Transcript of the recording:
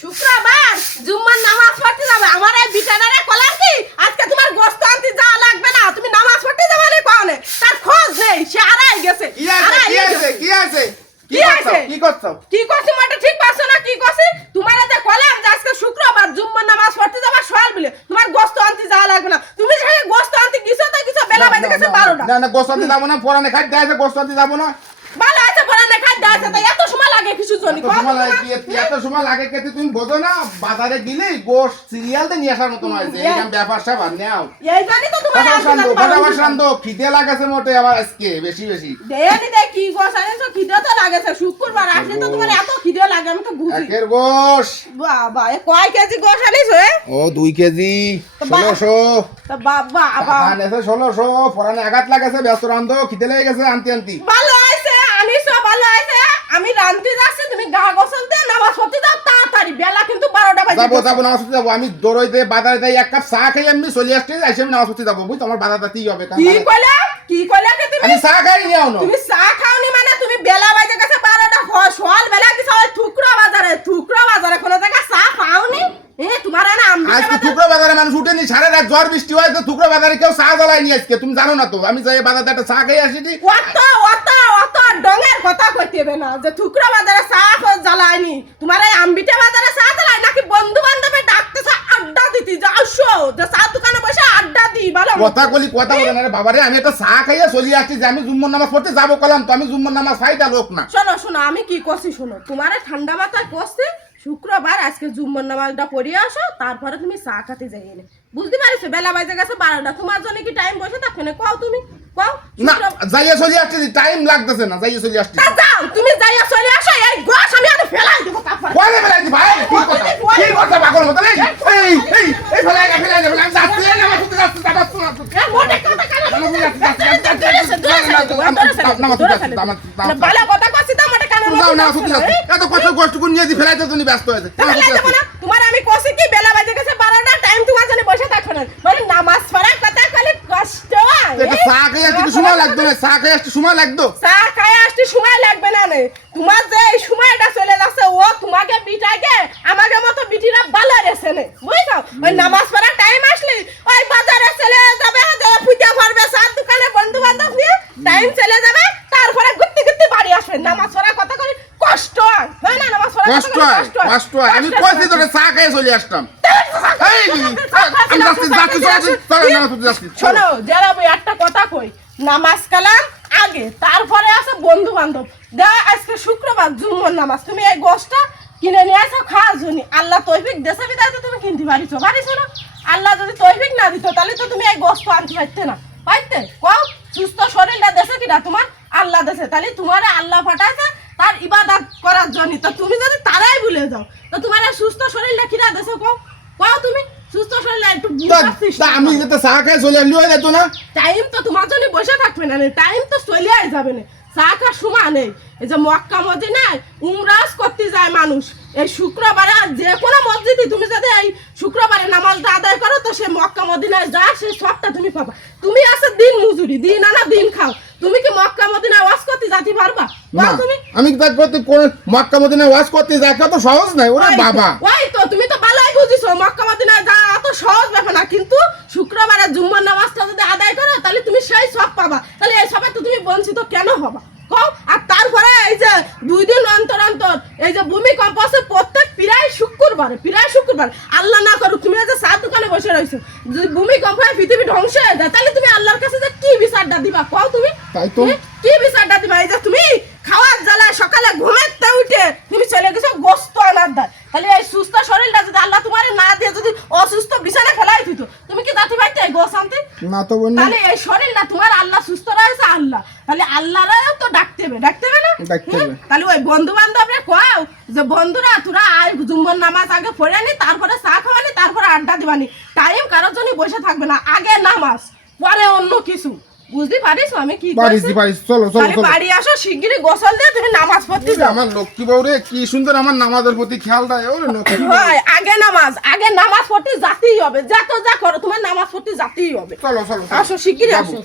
শুক্রবার জুম্মার নামাজ পড়তে যাবে। আমার এই বিটানারে কলার কি আজকে তোমার গোশত আনতে যাওয়া লাগবে না, তুমি নামাজ পড়তে যাবে না কোনে? তার খোঁজ নেই, সে হারাই গেছে। কি করছ মাটা ঠিক পাচ্ছ না? কি করছি তোমার যে কলাম যে আজকে শুক্রবার জুম্মার নামাজ পড়তে যাবা সকাল বলে তোমার গোশত আনতে যাওয়া লাগবে না। তুমি যে গোশত আনতে গিয়েছো তো কিছু বেলা বেজে গেছে 12টা। না গোশত আনতে যাবো না, পরানে খাই দেয় গোশত আনতে যাবো না। ভালো আছে পরানে খাই দেয় তাই এত সময় লাগে কিছু জনি এত সময় লাগে কেতে তুমি বোঝো না? বাজারে গেলে গোশত সিরিয়ালতে নিয়ে আসার মতো হয়েছে এইখান ব্যাপার স্যাপার নাও। এই জানি তো তোমার খিদে লাগাছে মোটে আমার আজকে বেশি দেনি দেখ কি গোশ আনছো খিদে তো লাগেছে। শুক্রবার আসলে তো তোমার এত খিদে লাগে আমি তো বুঝি। একের গোশ বাবা এ কয় কেজি গোশ আনিছো? ও 2 কেজি 1600। তা বাবা আনেছে 1600, পরানে আঘাত লাগাছে, ব্যস্ত রান্ধ, খিদে লেগে গেছে আনতে ভালো আছে আনিছো ভালো আছে। আমি রান্তি যাচ্ছি, তুমি গা গোসল দিয়ে নামাজ পড়তে যাও তাড়াতাড়ি। বেলা কিন্তু 12টা বাজে। যাবো নামাজ পড়তে যাবো। আমি দৌড়াইতে বাজারে যাই, এক কাপ চা খাই আমি চলে আসতে যাইছি, আমি নামাজ পড়তে যাবো। বুঝছো আমার বাধা দিতেই হবে। কি কইলা কে তুমি? আমি চা খাই নিও না। তুমি চা খাওনি মানে তুমি বেলা বাজে গেছে 12টা। সকাল বেলা কি ওই থুকরা বাজারে কোন জায়গা চা খাওনি? তোমার না আজকে থুকরা বাজারে মানুষ উঠেনি, সারা রাত ঝড় বৃষ্টি হয় তো থুকরা বাজারে কেউ চা জ্বালায়নি আজকে। তুমি জানো না তো? আমি যাই বাজারে একটা চা খাই আসি। অত ডঙের কথা কইতে হবে না যে থুকরা বাজারে চা জ্বালায়নি। তোমার এই আম্বিটা বাজারে চা জ্বালায় নাকি বন্ধু বান্ধবে ডাকতেছে আড্ডা দিতে যাওছো যে চা দোকানে বসে আড্ডা দিই ভালো কথা বলে না রে বাবারে। আমি একটা চা খাইয়া চলে আসছি যে আমি জুম্মার নামাজ পড়তে যাবো কলাম তো। আমি জুম্মার নামাজ ফাইদা লোক না। শোনো আমি কি করছি শোনো। তোমার ঠান্ডা মাথায় করছি শুক্রবার আজকে জুম্মার নামাজটা পড়িয়ে আসো, তারপরে তুমি চা খাতে যাই এনে। বুঝতে পারছো বেলা বাজে গেছে 12টা। তোমার জন্য কি টাইম বসে থাকবে না? কও তুমি কও না যাইয়া চলে আসছি, টাইম লাগতেছে না, যাইয়া চলে আসছি। যাও তুমি যাইয়া চলে আসো। এই গোশ আমি আরে ফেলাই দেব তারপরে। কোনে ফেলাই দি ভাই? কি কথা পাগল মত এই ফেলাই আমি যাচ্ছি না, আমার সাথে যাচ্ছি এ মোটে কথা কানে বালা কথা কইছি তো মোটে কানে যাও না সুতি যাচ্ছি। এত কথা কষ্ট করে নিয়ে দি ফেলাইতে তুমি ব্যস্ত হয়েছে। তোমার আমি কইছি কি বেলা বাজে গেছে 12টা, টাইম তোমার জন্য বসে থাকো না। মানে নামাজ পড়ার কথা কইলে কষ্ট হয়। এটা চা খাইয়া একটু সময় লাগবে না? চা খাইয়া একটু সময় লাগবে? চা খাইয়া আসতে সময় লাগবে না নে। তোমার যে এই সময়টা চলে যাচ্ছে ও তোমাকে বিটাকে আমাদের মতো বিটিরা ভালো রেছে নে। বুঝছো? ওই নামাজ পড়ার টাইম আসলে ওই বাজারে চলে যাবে, যে পূজা করবে, চার দোকানে বন্ধু বান্ধব নিয়ে টাইম চলে যাবে, তারপরে গুত্তি বাড়ি আসবে। নামাজ পড়ার কথা কই কষ্ট হয় না? নামাজ পড়ার কষ্ট হয়। আমি কইছি তোরে চা খাইয়া চলে আসতাম। শোনো যারা একটা কথা কই, নামাজ কালাম আগে, তারপরে আছে বন্ধু বান্ধব। আজকে শুক্রবার জুম্মার নামাজ, তুমি এই গোশটা কিনে নিয়ে আসো খাওয়ার জন্য। আল্লাহ তৌফিক দেশে বিদায় তো তুমি কিনতে পারিছো না? আল্লাহ যদি তৌফিক না দিত তাহলে তো তুমি এই গোশত আনতে পারতে না। পাইতে কও সুস্থ শরীরটা দেশে কিনা তোমার আল্লাহ দেশে, তাহলে তোমার আল্লাহ পাঠাইছে তার ইবাদত করার জন্য। তো তুমি যদি তারাই ভুলে যাও তো তোমার সুস্থ শরীরটা কিনা দেশে কও তুমি সুস্থ শরীরটা একটু আমি যেটা চা খাই চলে আসলি হয়ে যেত না? টাইম তো তোমার জন্য বসে থাকবে না, টাইম তো চলে যাবে না। চা খাওয়ার সময় নেই। এই যে মক্কা মদিনায় উমরাজ করতে যায় মানুষ, এই শুক্রবারে যে কোনো মসজিদে তুমি যদি এই শুক্রবারে নামাজটা আদায় করো তো সে মক্কা মদিনায় যা সে সবটা তুমি পাবা। তুমি আছে দিন মজুরি, দিন আনা দিন খাও, তুমি কি মক্কা মদিনায় ওয়াজ করতে যেতে পারবা? তুমি আমি মক্কা মদিনায় ওয়াজ করতে যাই তো সহজ নাই ওরে বাবা। ওই তো তুমি তো ভালোই বুঝিছো মক্কা মদিনায় যা এত সহজ ব্যাপার না। কিন্তু শুক্রবারে জুম্মার নামাজটা যদি আদায় করো তাহলে তুমি সেই সব পাবা। তাহলে এই সবে তো তুমি বঞ্চিত কেন হবা কও? আর তারপরে এই যে 2 দিন অন্তর এই যে ভূমিকম্প আছে প্রত্যেক প্রায় শুক্রবার আল্লাহ না করুক তুমি যে চা দোকানে বসে রইছো, যদি ভূমিকম্প হয় পৃথিবী ধ্বংস হয়ে যায় তাহলে তুমি আল্লাহর কাছে যে কি বিচারটা দিবা কও? তুমি তাই তো কি বিচারটা দিবা? এই যে তুমি খাওয়ার জ্বালায় সকালে ঘুমাতে উঠে তুমি চলে গেছো গোশত আনার দায়, তাহলে এই সুস্থ শরীরটা যদি আল্লাহ তোমার না দিয়ে যদি অসুস্থ বিছানা ফেলাই দিত তুমি কি যাতে পারতে গোশ আনতে? না তো বন্ধু। তাহলে এই শরীর না তোমার আল্লাহ সুস্থ রাখছে আল্লাহ, তাহলে আল্লাহরাও তো ডাকতে হবে না? তাহলে ওই বন্ধু বান্ধবরা কও যে বন্ধুরা তোরা আয় জুম্মার নামাজ আগে পড়ে নি, তারপরে চা খাওয়ানি, তারপরে আড্ডা দিবানি। টাইম কারোর জন্য বসে থাকবে না, আগে নামাজ পরে অন্য কিছু। বুঝতে পারিস আমি কি পারিস? চলো বাড়ি আসো শিগগিরই গোসল দিয়ে তুমি নামাজ পড়তে যাও। আমার লক্ষ্মী বউ রে কি সুন্দর আমার নামাজের প্রতি খেয়াল দেয়। ওরে লক্ষ্মী হয় আগে নামাজ পড়তে যেতেই হবে, যা করো তোমার নামাজ পড়তে যেতেই হবে। চলো আসো শিগগিরই আসো।